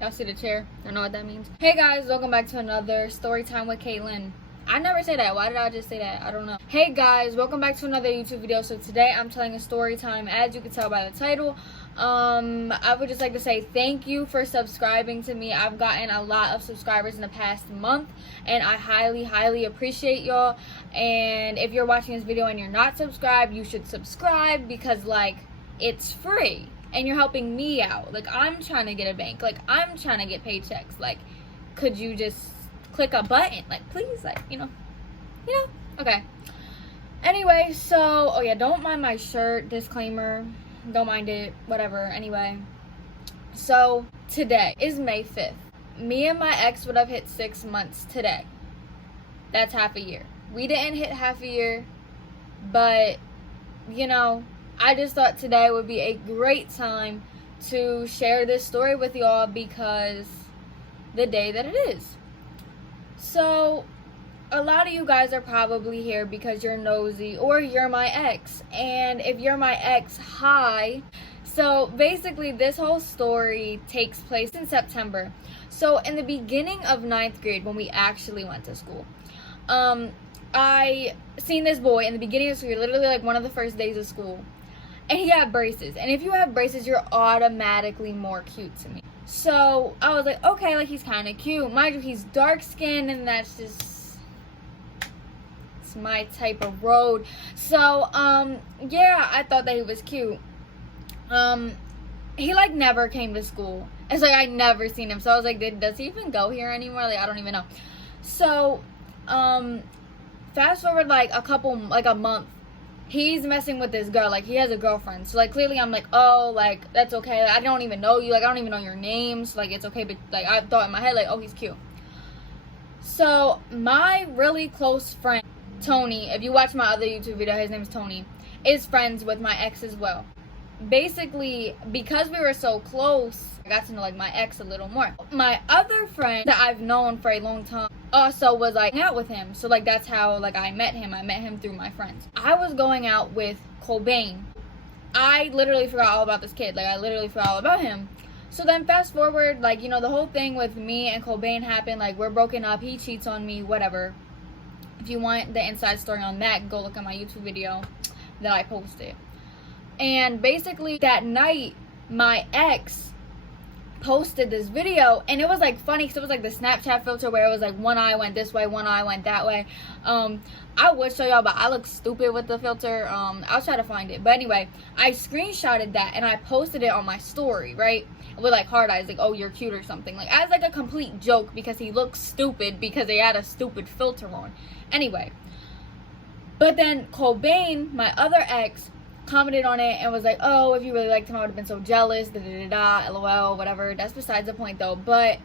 Y'all see the chair? I know what that means. Hey guys, welcome back to another story time with Caitlin. I never say that. Why did I just say that? I don't know. Hey guys, welcome back to another YouTube video. So today I'm telling a story time, as you can tell by the title. I would just like to say thank you for subscribing to me. I've gotten a lot of subscribers in the past month, and I highly appreciate y'all. And if you're watching this video and you're not subscribed, you should subscribe, because like, it's free and you're helping me out. Like, I'm trying to get a bank, like I'm trying to get paychecks. Like, could you just click a button, like, please, like, you know, okay. Anyway, so oh yeah, don't mind my shirt, disclaimer, don't mind it, whatever. Anyway, so today is May 5th. Me and my ex would have hit 6 months today. That's half a year. We didn't hit half a year, but you know, I just thought today would be a great time to share this story with y'all, because the day that it is. So a lot of you guys are probably here because you're nosy, or you're my ex. And if you're my ex, hi. So basically this whole story takes place in September. So in the beginning of 9th grade, when we actually went to school, I seen this boy in the beginning of school, literally like one of the first days of school, and he had braces. And if you have braces, you're automatically more cute to me. So I was like, okay, like, he's kind of cute. Mind you, he's dark skinned, and that's just, it's my type of road. So yeah, I thought that he was cute. He like never came to school. It's like I never seen him. So I was like, does he even go here anymore? Like, I don't even know. So fast forward like a month, he's messing with this girl. Like, he has a girlfriend. So like, clearly I'm like, oh, like, that's okay. Like, I don't even know you. Like, I don't even know your names. Like, it's okay. But like, I thought in my head, like, oh, he's cute. So my really close friend Tony, if you watch my other YouTube video, his name is Tony, is friends with my ex as well. Basically, because we were so close, I got to know like my ex a little more. My other friend that I've known for a long time also was like out with him. So like, that's how like I met him. I met him through my friends. I was going out with Cobain. I literally forgot all about this kid. Like, I literally forgot all about him. So then fast forward, like, you know, the whole thing with me and Cobain happened. Like, we're broken up. He cheats on me, whatever. If you want the inside story on that, go look at my YouTube video that I posted. And basically that night, my ex posted this video, and it was like funny because it was like the Snapchat filter where it was like one eye went this way, one eye went that way. I would show y'all, but I look stupid with the filter. I'll try to find it. But anyway, I screenshotted that and I posted it on my story, right, with like hard eyes, like, oh, you're cute or something, like as like a complete joke, because he looks stupid because they had a stupid filter on. Anyway, but then Cobain, my other ex, commented on it and was like, oh, if you really liked him, I would have been so jealous, lol, whatever. That's besides the point though. But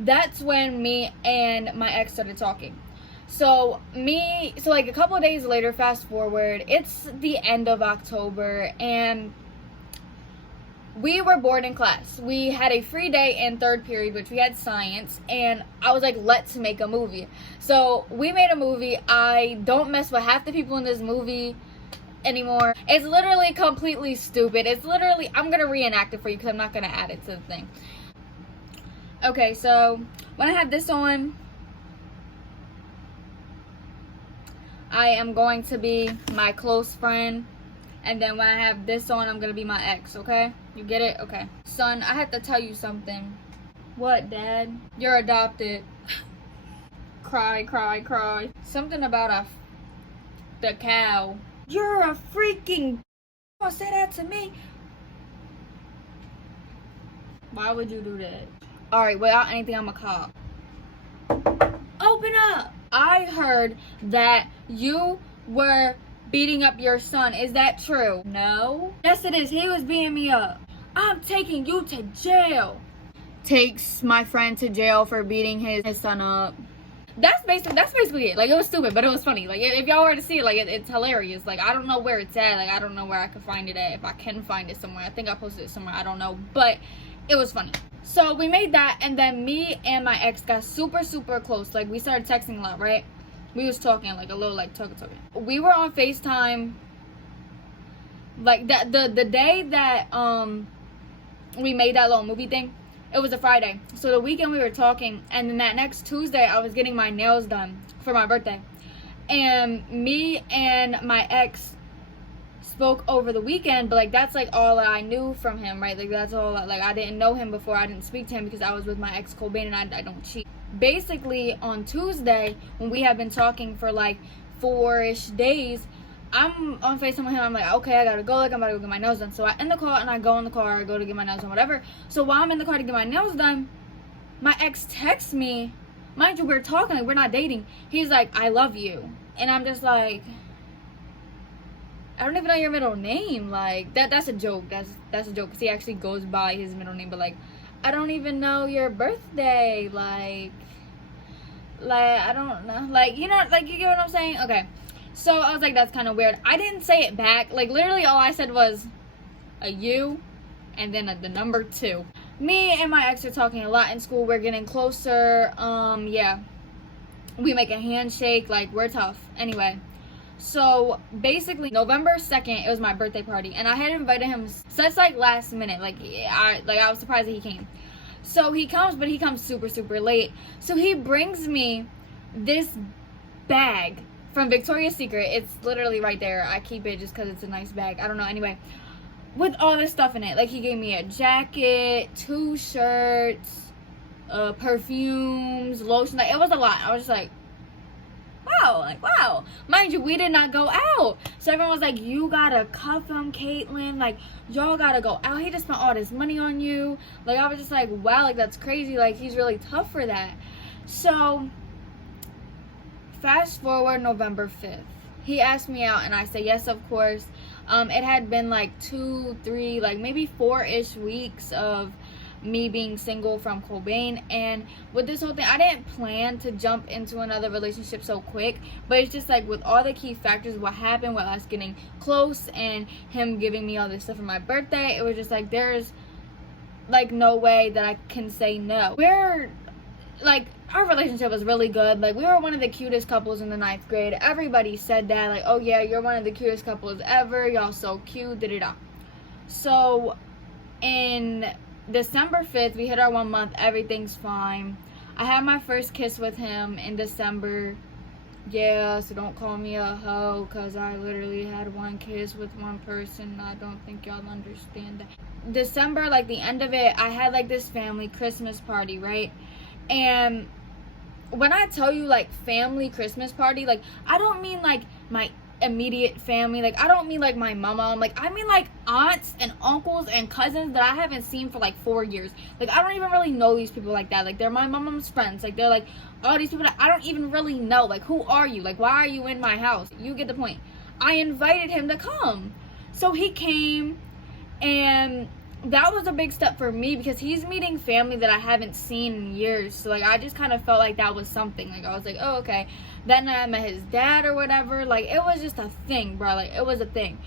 that's when me and my ex started talking. So like a couple of days later, fast forward, it's the end of October, and we were bored in class. We had a free day in third period, which we had science, and I was like, let's make a movie. So we made a movie. I don't mess with half the people in this movie anymore. It's literally completely stupid. It's literally, I'm gonna reenact it for you because I'm not gonna add it to the thing. Okay, so when I have this on, I am going to be my close friend, and then when I have this on, I'm gonna be my ex. Okay, you get it? Okay. Son, I have to tell you something. What, Dad? You're adopted. Cry. Something about the cow. You're a freaking... Don't say that to me. Why would you do that? Alright, without anything, I'm a cop. Open up! I heard that you were beating up your son. Is that true? No? Yes, it is. He was beating me up. I'm taking you to jail. Takes my friend to jail for beating his son up. That's basically it. Like, it was stupid, but it was funny. Like, if y'all were to see it, like, it's hilarious. Like, I don't know where it's at. Like, I don't know where I could find it at. If I can find it somewhere. I think I posted it somewhere. I don't know. But it was funny. So, we made that, and then me and my ex got super close. Like, we started texting a lot, right? We was talking, like, a little, like, talking. We were on FaceTime. Like, the day that, we made that little movie thing, It was a Friday. So the weekend we were talking, and then that next Tuesday I was getting my nails done for my birthday. And me and my ex spoke over the weekend, but like that's like all that I knew from him, right? Like that's all, like I didn't know him before. I didn't speak to him because I was with my ex Cobain, and I don't cheat. Basically on Tuesday, when we had been talking for like 4-ish days, I'm on FaceTime with him. I'm like, okay, I gotta go. Like, I'm about to go get my nails done. So I end the call and I go in the car. I go to get my nails done, whatever. So while I'm in the car to get my nails done, my ex texts me. Mind you, we're talking. Like, we're not dating. He's like, I love you. And I'm just like, I don't even know your middle name. Like, that's a joke. That's a joke. Because he actually goes by his middle name. But, like, I don't even know your birthday. Like, I don't know. Like, you know, like, you get what I'm saying? Okay. So I was like, that's kind of weird. I didn't say it back. Like, literally all I said was a U and then the number 2. Me and my ex are talking a lot in school. We're getting closer. Yeah. We make a handshake. Like, we're tough. Anyway. So, basically, November 2nd, it was my birthday party. And I had invited him such, like, last minute. Like, I was surprised that he came. So, he comes, but he comes super, super late. So, he brings me this bag from Victoria's Secret. It's literally right there. I keep it just because it's a nice bag. I don't know. Anyway, with all this stuff in it. Like, he gave me a jacket, 2 shirts, perfumes, lotion. Like, it was a lot. I was just like, wow. Like, wow. Mind you, we did not go out. So everyone was like, you gotta cuff him, Caitlin. Like, y'all gotta go out. He just spent all this money on you. Like, I was just like, wow. Like, that's crazy. Like, he's really tough for that. So fast forward November 5th. He asked me out and I said yes, of course. It had been like 2, 3, like maybe 4-ish weeks of me being single from Cobain. And with this whole thing, I didn't plan to jump into another relationship so quick. But it's just like with all the key factors, what happened with us getting close and him giving me all this stuff for my birthday, it was just like there's like no way that I can say no. We're like, our relationship was really good. Like, we were one of the cutest couples in the 9th grade. Everybody said that. Like, oh yeah, you're one of the cutest couples ever. Y'all so cute. Da-da-da. So, in December 5th, we hit our 1 month. Everything's fine. I had my first kiss with him in December. Yeah, so don't call me a hoe, because I literally had 1 kiss with 1 person. I don't think y'all understand that. December, like, the end of it, I had, like, this family Christmas party, right? And when I tell you, like, family Christmas party, like, I don't mean, like, my immediate family. Like, I don't mean, like, my mama. Like, I mean, like, aunts and uncles and cousins that I haven't seen for, like, 4 years. Like, I don't even really know these people like that. Like, they're my mom's friends. Like, they're, like, all these people that I don't even really know. Like, who are you? Like, why are you in my house? You get the point. I invited him to come. So he came, and that was a big step for me because he's meeting family that I haven't seen in years. So, like, I just kind of felt like that was something. Like, I was like, oh, okay. Then I met his dad or whatever. Like, it was just a thing, bro. Like, it was a thing.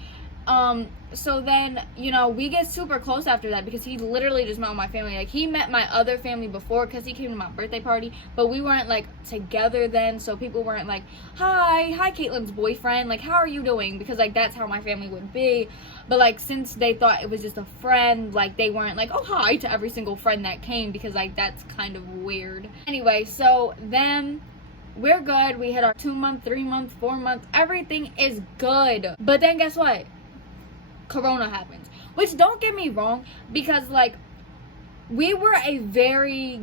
So then, you know, we get super close after that because he literally just met with my family. Like, he met my other family before because he came to my birthday party, but we weren't, like, together then, so people weren't like, hi Caitlin's boyfriend, like, how are you doing? Because, like, that's how my family would be. But, like, since they thought it was just a friend, like, they weren't like, oh, hi to every single friend that came because, like, that's kind of weird. Anyway, so then we're good. We hit our 2-month, 3-month, 4-month. Everything is good. But then guess what? Corona happens. Which, don't get me wrong, because, like, we were in a very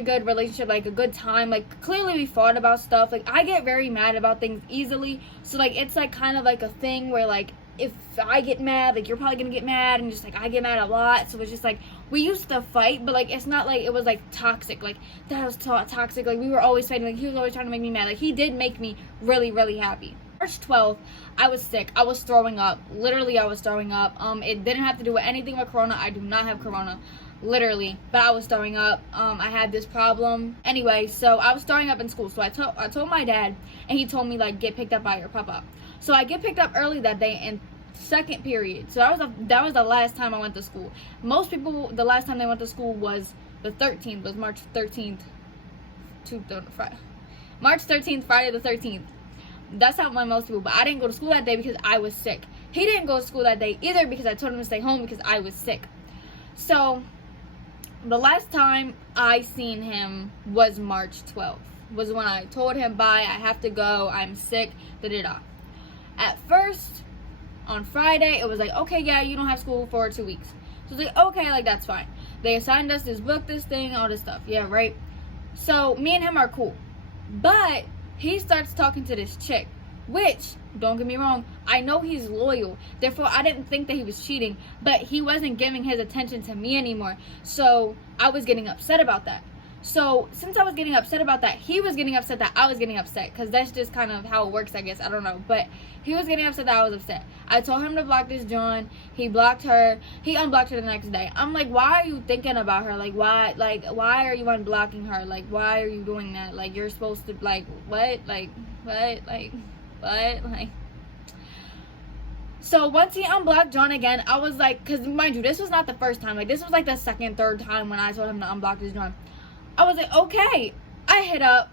good relationship, like, a good time. Like, clearly we fought about stuff. Like, I get very mad about things easily. So, like, it's, like, kind of like a thing where, like, if I get mad, like, you're probably gonna get mad, and just, like, I get mad a lot. So it's just, like, we used to fight, but, like, it's not like it was, like, toxic. Like, that was toxic. Like, we were always fighting. Like, he was always trying to make me mad. Like, he did make me really, really happy. March 12th, I was sick. I was throwing up. Literally, I was throwing up. It didn't have to do with anything with Corona. I do not have Corona. Literally. But I was throwing up. I had this problem. Anyway, so I was throwing up in school. So I told my dad, and he told me, like, get picked up by your papa. So I get picked up early that day in 2nd period. So that was the last time I went to school. Most people, the last time they went to school was the 13th. Was March 13th. March 13th, Friday the 13th. That's how most people, but I didn't go to school that day because I was sick. He didn't go to school that day either because I told him to stay home because I was sick. So the last time I seen him was March 12th. Was when I told him, bye, I have to go, I'm sick, da-da-da. At first, on Friday, it was like, okay, yeah, you don't have school for 2 weeks. So I was like, okay, like, that's fine. They assigned us this book, this thing, all this stuff. Yeah, right? So, me and him are cool. But, he starts talking to this chick. Which, don't get me wrong, I know he's loyal. Therefore, I didn't think that he was cheating. But he wasn't giving his attention to me anymore. So, I was getting upset about that. So, since I was getting upset about that, he was getting upset that I was getting upset. Because that's just kind of how it works, I guess. I don't know. But he was getting upset that I was upset. I told him to block this John. He blocked her. He unblocked her the next day. I'm like, why are you thinking about her? Like, why are you unblocking her? Like, why are you doing that? Like, you're supposed to, like, what? Like, what? Like, what? Like... So, once he unblocked John again, I was like, because, mind you, this was not the first time. Like, this was, like, the second, third time when I told him to unblock this John. I was like, okay. I hit up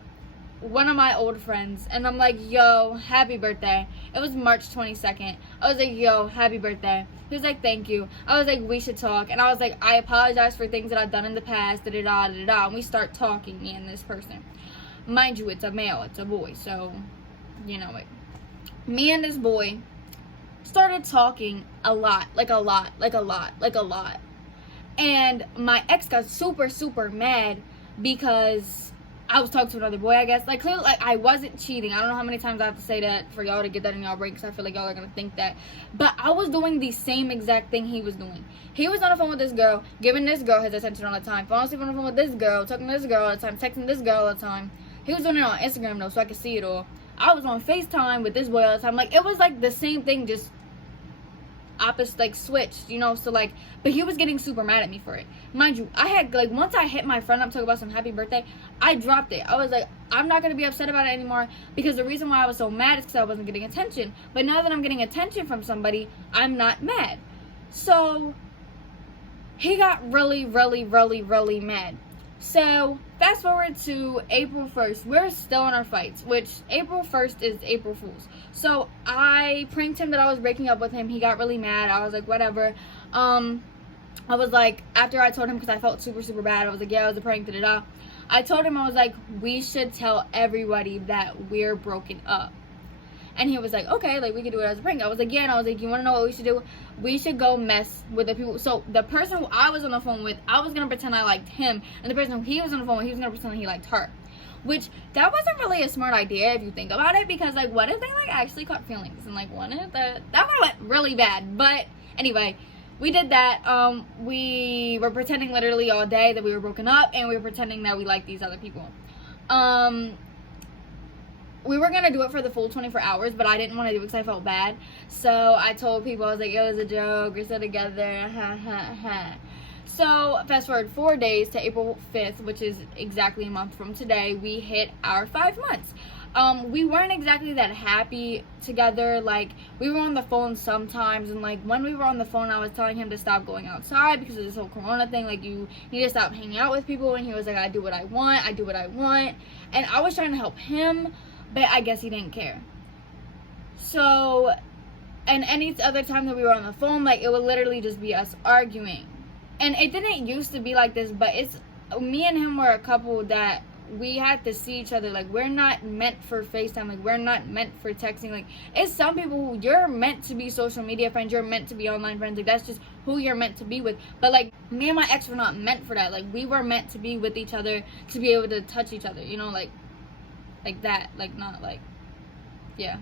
one of my old friends, and I'm like, yo, happy birthday. It was March 22nd. I was like, yo, happy birthday. He was like, thank you. I was like, we should talk. And I was like, I apologize for things that I've done in the past, da-da-da, da-da-da. And we start talking, me and this person. Mind you, it's a male, it's a boy, so, you know it. Me and this boy started talking a lot. And my ex got super, super mad because I was talking to another boy, I guess. Like, clearly, like, I wasn't cheating. I don't know how many times I have to say that for y'all to get that in y'all brain, because I feel like y'all are going to think that. But I was doing the same exact thing he was doing. He was on the phone with this girl, giving this girl his attention all the time. Falling asleep on the phone with this girl, talking to this girl all the time, texting this girl all the time. He was doing it on Instagram, though, so I could see it all. I was on FaceTime with this boy all the time. Like, it was, like, the same thing, just opposite, like, switched, you know. So, like, but he was getting super mad at me for it. Mind you, I had, like, once I hit my friend up talking about some happy birthday, I dropped it. I was like, I'm not gonna be upset about it anymore, because the reason why I was so mad is because I wasn't getting attention. But now that I'm getting attention from somebody, I'm not mad. So he got really, really, really, really mad. So fast forward to April 1st. We're still in our fights, which April 1st is April Fool's. So I pranked him that I was breaking up with him. He got really mad. I was like, whatever. I was like, after I told him, because I felt super, super bad, I was like, yeah, it was a prank, da-da-da. I told him, I was like, we should tell everybody that we're broken up. And he was like, okay, like, we could do it as a prank. I was like, yeah. And I was like, you want to know what we should do? We should go mess with the people. So the person who I was on the phone with, I was going to pretend I liked him. And the person who he was on the phone with, he was going to pretend he liked her. Which, that wasn't really a smart idea if you think about it. Because, like, what if they, like, actually caught feelings? And, like, wanted that would have went really bad. But, anyway, we did that. We were pretending literally all day that we were broken up. And we were pretending that we liked these other people. We were going to do it for the full 24 hours, but I didn't want to do it because I felt bad. So I told people, I was like, it was a joke, we're still together, ha ha ha. So fast forward 4 days to April 5th, which is exactly a month from today, we hit our 5 months. We weren't exactly that happy together. Like, we were on the phone sometimes, and like, when we were on the phone, I was telling him to stop going outside because of this whole corona thing. Like, you need to stop hanging out with people. And he was like, I do what I want, and I was trying to help him, but I guess he didn't care. So, and any other time that we were on the phone, like, it would literally just be us arguing. And it didn't used to be like this, but it's, me and him were a couple that we had to see each other. Like, we're not meant for FaceTime. Like, we're not meant for texting. Like, it's some people who you're meant to be social media friends. You're meant to be online friends. Like, that's just who you're meant to be with. But, like, me and my ex were not meant for that. Like, we were meant to be with each other, to be able to touch each other, you know, like that. Like, not like, yeah.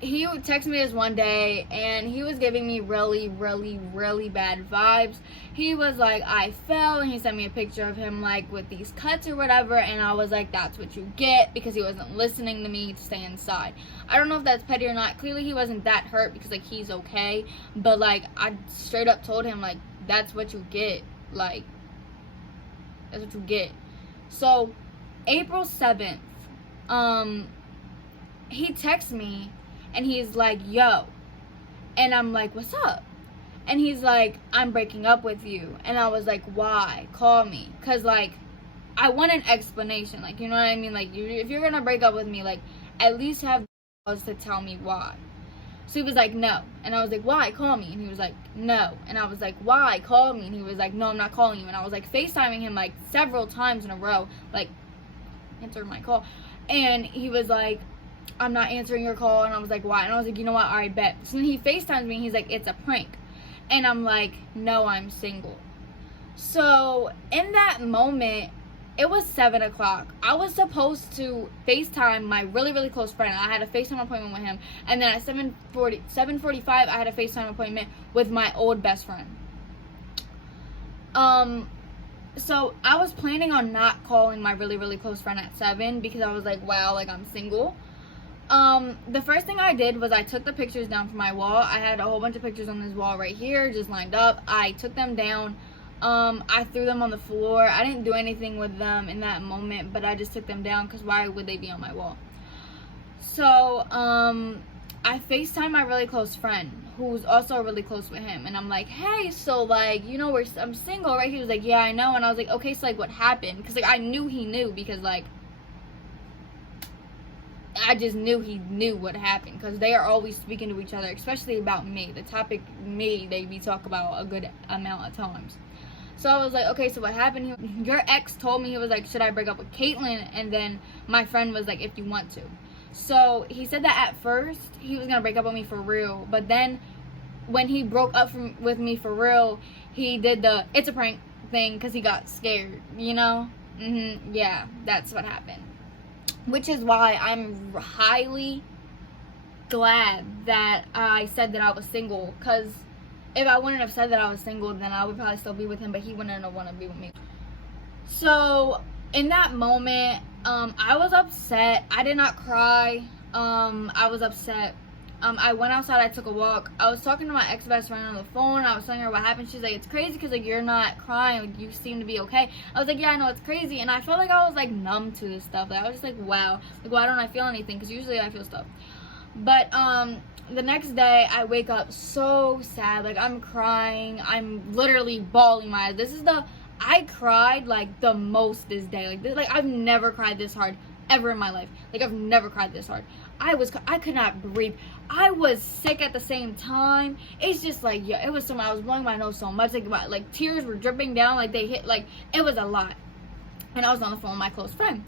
He would text me this one day, and he was giving me really, really, really bad vibes. He was like, I fell, and he sent me a picture of him, like, with these cuts or whatever, and I was like, that's what you get, because he wasn't listening to me to stay inside. I don't know if that's petty or not. Clearly, he wasn't that hurt, because, like, he's okay, but, like, I straight up told him, like, that's what you get. Like, that's what you get. So, April 7th, he texts me, and he's like, yo. And I'm like, what's up? And he's like, I'm breaking up with you. And I was like, why? Call me. Because, like, I want an explanation. Like, you know what I mean? Like, if you're going to break up with me, like, at least have to tell me why. So he was like, no. And I was like, why? Call me. And he was like, no. And I was like, why? Call me. And he was like, no, I'm not calling you. And I was like FaceTiming him like several times in a row, like, answer my call. And he was like, I'm not answering your call. And I was like, why? And I was like, you know what? All right, bet. So then he FaceTimes me and he's like, it's a prank. And I'm like, no, I'm single. So in that moment, it was 7 o'clock. I was supposed to FaceTime my really, really close friend. I had a FaceTime appointment with him. And then at 7:45, I had a FaceTime appointment with my old best friend. So I was planning on not calling my really, really close friend at 7 because I was like, wow, like I'm single. The first thing I did was I took the pictures down from my wall. I had a whole bunch of pictures on this wall right here, just lined up. I took them down. I threw them on the floor. I didn't do anything with them in that moment, but I just took them down because why would they be on my wall? So, I FaceTimed my really close friend who's also really close with him, and I'm like, hey, so like, you know, I'm single, right? He was like, yeah, I know. And I was like, okay, so like what happened? Because like I knew he knew, because like I just knew he knew what happened, because they are always speaking to each other, especially about me. The topic me, they be talk about a good amount of times. So I was like, okay, so what happened? Your ex told me, he was like, should I break up with Caitlyn? And then my friend was like, if you want to. So he said that at first he was gonna break up with me for real, but then when he broke up with me for real, he did the it's a prank thing because he got scared, you know? Yeah, that's what happened. Which is why I'm highly glad that I said that I was single, because if I wouldn't have said that I was single, then I would probably still be with him, but he wouldn't have want to be with me. So in that moment, I was upset. I did not cry. I was upset. I went outside. I took a walk. I was talking to my ex-best friend on the phone. I was telling her what happened. She's like, it's crazy because like you're not crying. Like, you seem to be okay. I was like, yeah, I know, it's crazy. And I felt like I was like numb to this stuff. Like I was just like, wow. Like, why don't I feel anything? Because usually I feel stuff. But the next day I wake up so sad. Like I'm crying. I'm literally bawling my eyes. I cried like the most this day. Like I've never cried this hard ever in my life. Like I've never cried this hard. I could not breathe. I was sick at the same time. It's just like, yeah, it was so much. I was blowing my nose so much. Like tears were dripping down. Like they hit, like it was a lot. And I was on the phone with my close friend.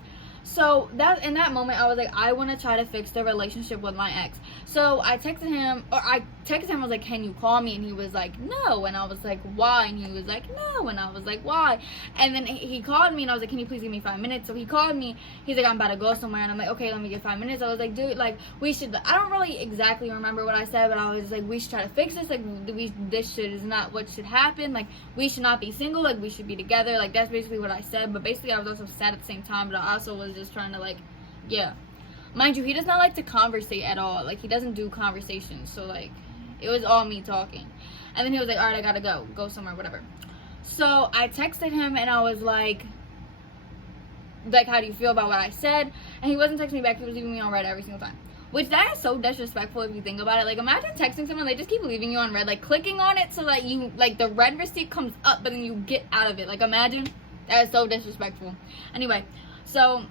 So that in that moment, I was like, I want to try to fix the relationship with my ex. So I texted him, I was like, can you call me? And he was like, no. And I was like, why? And he was like, no. And I was like, why? And then he called me, and I was like, can you please give me 5 minutes? So he called me. He's like, I'm about to go somewhere. And I'm like, okay, let me get 5 minutes. I was like, dude, like we should. I don't really exactly remember what I said, but I was like, we should try to fix this. Like this shit is not what should happen. Like we should not be single. Like we should be together. Like that's basically what I said. But basically, I was also sad at the same time. But I also was just trying to like, yeah. Mind you, he does not like to conversate at all. Like, he doesn't do conversations. So, like, it was all me talking. And then he was like, all right, I gotta go somewhere, whatever. So, I texted him, and I was like, how do you feel about what I said? And he wasn't texting me back. He was leaving me on red every single time. Which, that is so disrespectful if you think about it. Like, imagine texting someone, they just keep leaving you on red. Like, clicking on it so that you, like, the red receipt comes up, but then you get out of it. Like, imagine. That is so disrespectful. Anyway, so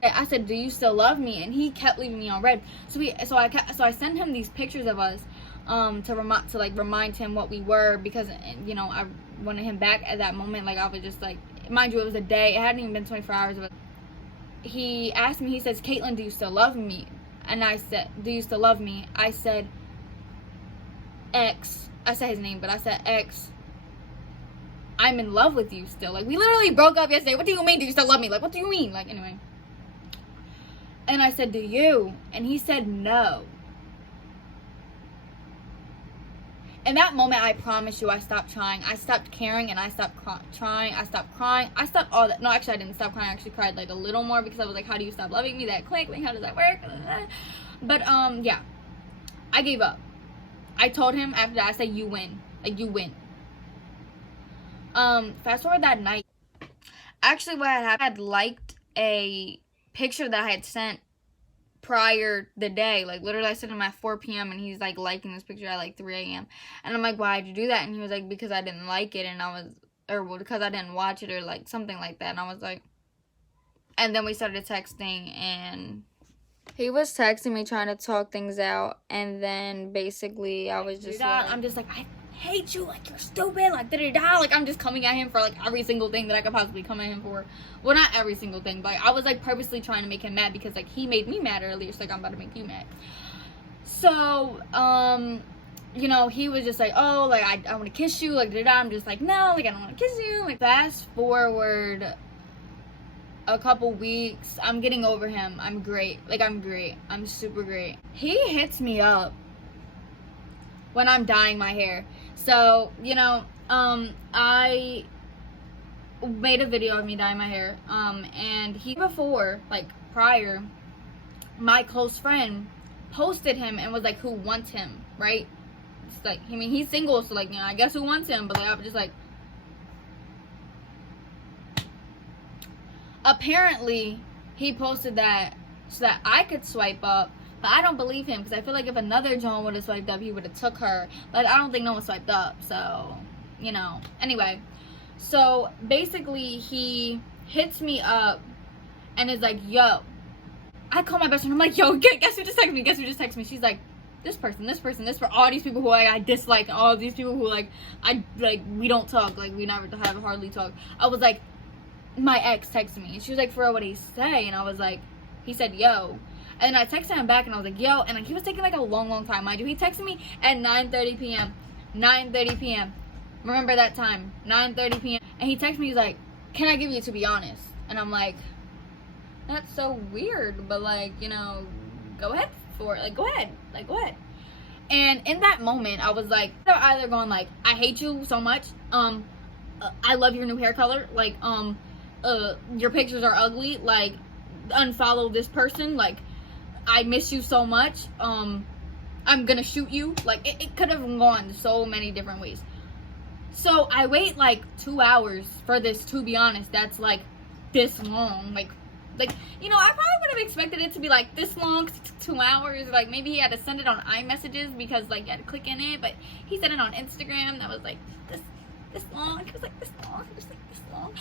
I said, do you still love me? And he kept leaving me on red. So I sent him these pictures of us to remind him what we were, because you know I wanted him back at that moment. Like I was just like, mind you, it was a day. It hadn't even been 24 hours of it. He asked me, he says, Caitlyn, do you still love me? And I said, do you still love me? I said, X. I said his name, but I said, X. I'm in love with you still. Like we literally broke up yesterday. What do you mean? Do you still love me? Like what do you mean? Like anyway. And I said, do you? And he said, no. In that moment, I promise you, I stopped trying. I stopped caring, and I stopped trying. I stopped crying. I stopped all that. No, actually, I didn't stop crying. I actually cried like a little more, because I was like, how do you stop loving me that quick? Like, how does that work? But, yeah. I gave up. I told him after that, I said, you win. Like, you win. Fast forward that night. Actually, what had happened, I had liked a picture that I had sent prior the day. Like literally I sent him at 4 p.m. and he's like liking this picture at like 3 a.m. and I'm like, why'd you do that? And he was like, because I didn't like it, and because I didn't watch it, or like something like that. And I was like, and then we started texting, and He was texting me trying to talk things out, and then basically I was just like, I'm just like, I hate you, like, you're stupid, like, da-da-da, like, I'm just coming at him for, like, every single thing that I could possibly come at him for. Well, not every single thing, but I was, like, purposely trying to make him mad, because, like, he made me mad earlier, so, like, I'm about to make you mad. So, you know, he was just like, oh, like, I want to kiss you, like, da-da-da. I'm just like, no, like, I don't want to kiss you. Like, fast forward a couple weeks, I'm getting over him. I'm great. Like, I'm great. I'm super great. He hits me up when I'm dyeing my hair. So, you know, I made a video of me dyeing my hair. And prior, my close friend posted him and was like, who wants him, right? It's like, I mean, he's single, so, like, you know, I guess who wants him? But, like, I was just like, apparently, he posted that so that I could swipe up, but I don't believe him, because I feel like if another John would have swiped up, he would have took her. But I don't think no one swiped up, so, you know. Anyway, so basically, he hits me up and is like, yo. I call my best friend, I'm like, yo, guess who just texted me? Guess who just texted me? She's like, this person, for all these people who, like, I dislike, and all these people who, like, we don't talk, like, we never have hardly talk. I was like, my ex texted me, and she was like, for real, what did he say? And I was like, he said, yo. And then I texted him back, and I was like, yo, and, like, he was taking, like, a long time, mind you. He texted me at 9:30 p.m. 9:30 p.m. Remember that time, 9:30 p.m. And he texted me, he's like, can I give you to be honest? And I'm like, that's so weird, but, like, you know, go ahead for it. Like, go ahead. And in that moment, I was like, they're either going, like, I hate you so much, I love your new hair color, like, your pictures are ugly, like, unfollow this person, like, I miss you so much, I'm gonna shoot you. Like, it could have gone so many different ways. So I wait, like, 2 hours for this to be honest. That's, like, this long, like, you know, I probably would have expected it to be, like, this long, 2 hours. Like, maybe he had to send it on iMessages because, like, you had to click in it. But he sent it on Instagram. That was, like, this long. It was, like, this long. It was, like, this long.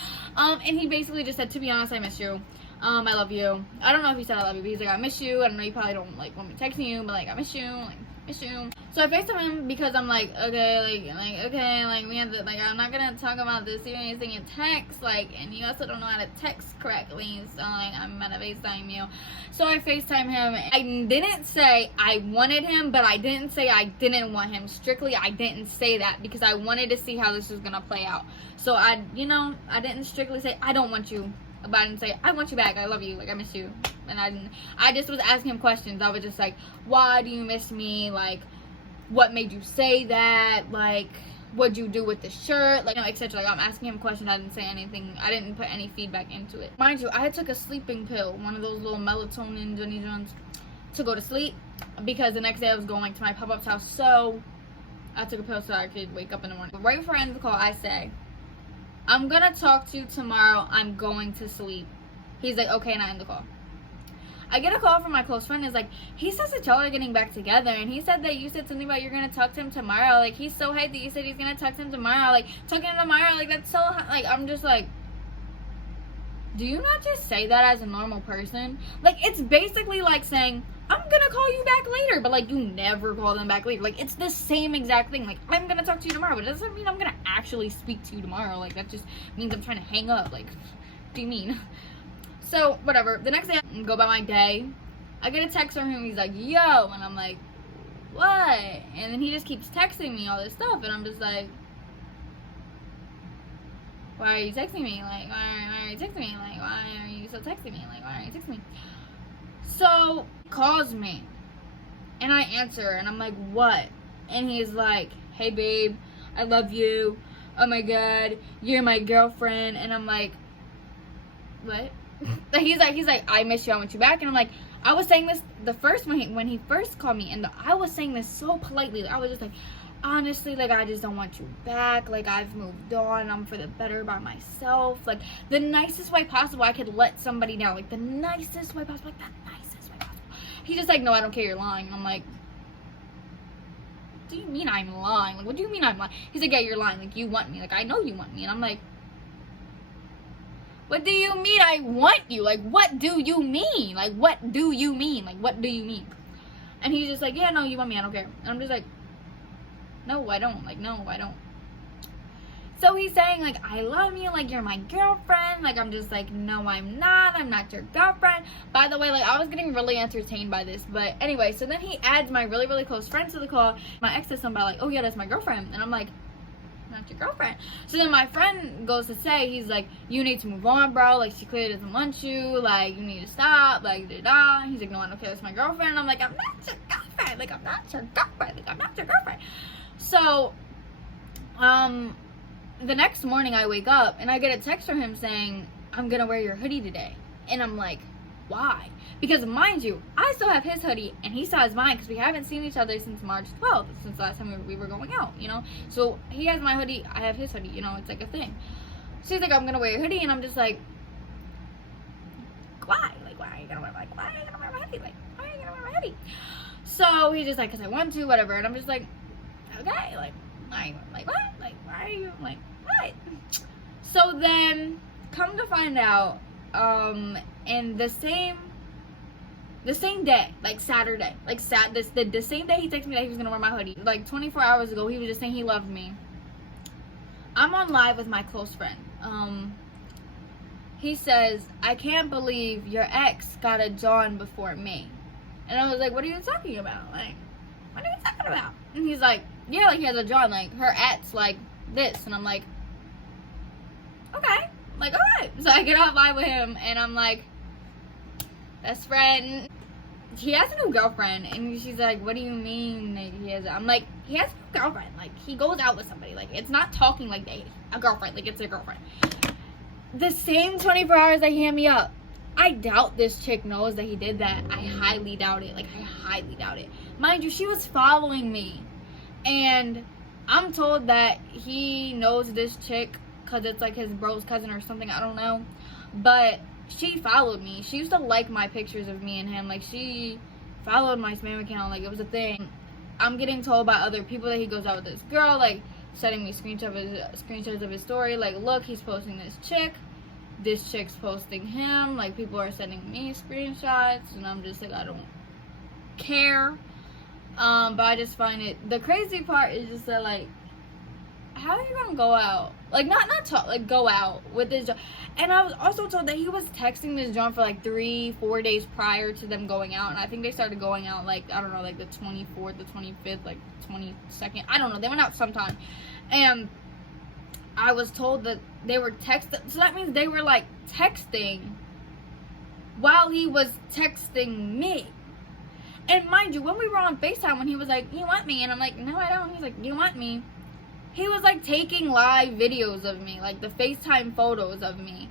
And he basically just said, to be honest, I miss you. I love you. I don't know if he said I love you, but he's like, I miss you. I don't know, you probably don't, like, want me texting you, but, like, I miss you. Like, miss you. So I FaceTime him because I'm like, okay, like, we have to, like, I'm not gonna talk about this even anything in text, like, and you also don't know how to text correctly, so, like, I'm gonna FaceTime you. So I FaceTime him. I didn't say I wanted him, but I didn't say I didn't want him. Strictly, I didn't say that because I wanted to see how this was gonna play out. So I didn't strictly say I don't want you, but I didn't say I want you back, I love you, like, I miss you. And I just was asking him questions. I was just like, why do you miss me? Like, what made you say that? Like, what'd you do with the shirt? Like, you know, etc. Like, I'm asking him questions. I didn't say anything. I didn't put any feedback into it. Mind you, I took a sleeping pill, one of those little melatonin Johnny Johns, to go to sleep, because the next day I was going to my pop-up's house. So I took a pill so I could wake up in the morning. But right before I end the call, I say, I'm gonna talk to you tomorrow. I'm going to sleep. He's like, okay, and I end the call. I get a call from my close friend. It's like, he says that y'all are getting back together, and he said that you said something about you're gonna talk to him tomorrow. Like, he's so hyped that you said he's gonna talk to him tomorrow. Like, talking to him tomorrow, like, that's so, like, I'm just like, do you not just say that as a normal person? Like, it's basically like saying, I'm gonna call you back later, but, like, you never call them back later. Like, it's the same exact thing. Like, I'm gonna talk to you tomorrow, but it doesn't mean I'm gonna actually speak to you tomorrow. Like, that just means I'm trying to hang up. Like, what do you mean? So, whatever. The next day, I go about my day. I get a text from him. He's like, yo. And I'm like, what? And then he just keeps texting me all this stuff. And I'm just like, why are you texting me? Like, why are you texting me? Like, why are you still texting me? Like, why are you texting me? So, he calls me. And I answer. And I'm like, what? And he's like, hey, babe. I love you. Oh, my God. You're my girlfriend. And I'm like, what? He's like, I miss you, I want you back. And I'm like, I was saying this the first when he first called me, and I was saying this so politely. Like, I was just like, honestly, like, I just don't want you back. Like, I've moved on. I'm for the better by myself. Like, the nicest way possible I could let somebody down. Like, the nicest way possible. Like, the nicest way possible. He's just like, no, I don't care, you're lying. And I'm like, what do you mean I'm lying? Like, what do you mean I'm lying? He's like, yeah, you're lying. Like, you want me. Like, I know you want me. And I'm like, What do you mean I want you? Like, what do you mean? Like, what do you mean? Like, what do you mean? And he's just like, yeah, no, you want me, I don't care. And I'm just like, no, I don't. Like, no, I don't. So he's saying, like, I love you, like, you're my girlfriend. Like, I'm just like, no, I'm not your girlfriend. By the way, like, I was getting really entertained by this. But anyway, so then he adds my really, really close friends to the call. My ex says something about, like, oh, yeah, that's my girlfriend. And I'm like, not your girlfriend. So then my friend goes to say, he's like, you need to move on, bro. Like, she clearly doesn't want you. Like, you need to stop. Like, da-da. He's like, no, I don't care. That's my girlfriend. And I'm like, I'm not your girlfriend. Like, I'm not your girlfriend. Like, I'm not your girlfriend. So, the next morning I wake up and I get a text from him saying, I'm gonna wear your hoodie today. And I'm like, why? Because mind you, I still have his hoodie and he still has mine because we haven't seen each other since March 12th, since the last time we were going out, you know? So he has my hoodie, I have his hoodie, you know, it's like a thing. So he's like, I'm gonna wear your hoodie, and I'm just like, why? Like, why are you gonna wear my hoodie? Like, why are you gonna wear my hoodie? So he's just like, because I want to, whatever. And I'm just like, okay, like what? Like, why are you, like, what? So then, come to find out, in the same day, like Saturday, like the same day he texted me that he was gonna wear my hoodie, like 24 hours ago, he was just saying he loved me. I'm on live with my close friend. He says, I can't believe your ex got a John before me. And I was like, what are you talking about? Like, what are you talking about? And he's like, yeah, like he has a John, like her at's like this. And I'm like, okay, like, alright. So I get off live with him and I'm like, best friend. He has a new girlfriend, and she's like, what do you mean like, he has I'm like, he has a girlfriend. Like, he goes out with somebody. Like, it's not talking like dating. A girlfriend, like, it's a girlfriend. The same 24 hours that he hit me up. I doubt this chick knows that he did that. I highly doubt it. Like, I highly doubt it. Mind you, she was following me. And I'm told that he knows this chick because it's like his bro's cousin or something. I don't know. But she followed me. She used to like my pictures of me and him. Like, she followed my spam account. Like, it was a thing. I'm getting told by other people that he goes out with this girl. Like, sending me screenshots of his story. Like, look, he's posting this chick. This chick's posting him. Like, people are sending me screenshots. And I'm just like, I don't care. But I just find it, the crazy part is just that, like, how are you gonna go out? Like, not talk, like, go out with this John. And I was also told that he was texting this John for like 3-4 days prior to them going out. And I think they started going out, like, I don't know, like the 24th, the 25th, like 22nd. I don't know. They went out sometime. And I was told that they were texting. So that means they were, like, texting while he was texting me. And mind you, when we were on FaceTime, when he was like, you want me? And I'm like, no, I don't. He's like, you want me? He was, like, taking live videos of me, like, the FaceTime photos of me.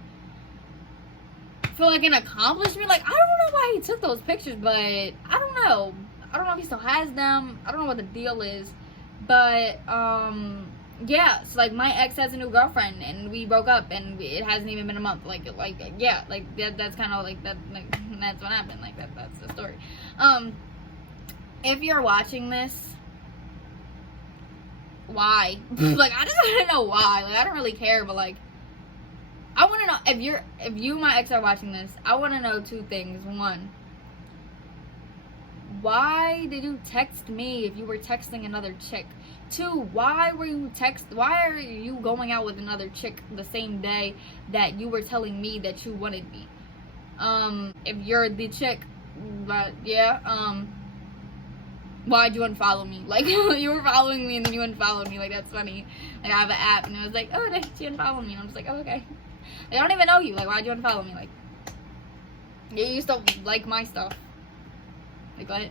For, like, an accomplishment. Like, I don't know why he took those pictures, but I don't know. I don't know if he still has them. I don't know what the deal is. But, yeah. So, like, my ex has a new girlfriend, and we broke up, and it hasn't even been a month. Like yeah. Like, that's kind of, like, that, like, that's what happened. Like, that's the story. If you're watching this, why? Like, I just want to know why. Like, I don't really care, but, like, I want to know, if you, my ex, are watching this, I want to know 2 things. 1, why did you text me if you were texting another chick? 2, why are you going out with another chick the same day that you were telling me that you wanted me? If you're the chick, but yeah, why'd you unfollow me? Like, you were following me and then you unfollowed me. Like, that's funny. Like, I have an app and it was like, oh, she unfollowed me. And I'm just like, oh, okay. Like, I don't even know you. Like, why'd you unfollow me? Like, you used to like my stuff. Like, what?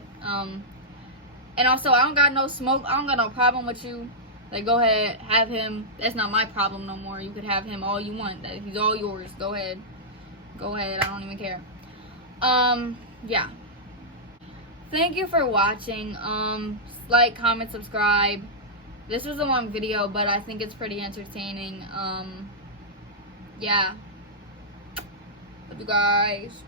And also, I don't got no smoke. I don't got no problem with you. Like, go ahead, have him. That's not my problem no more. You could have him all you want. He's all yours. Go ahead. Go ahead. I don't even care. Yeah. Thank you for watching. Like, comment, subscribe. This was a long video, but I think it's pretty entertaining. Yeah. Love you guys.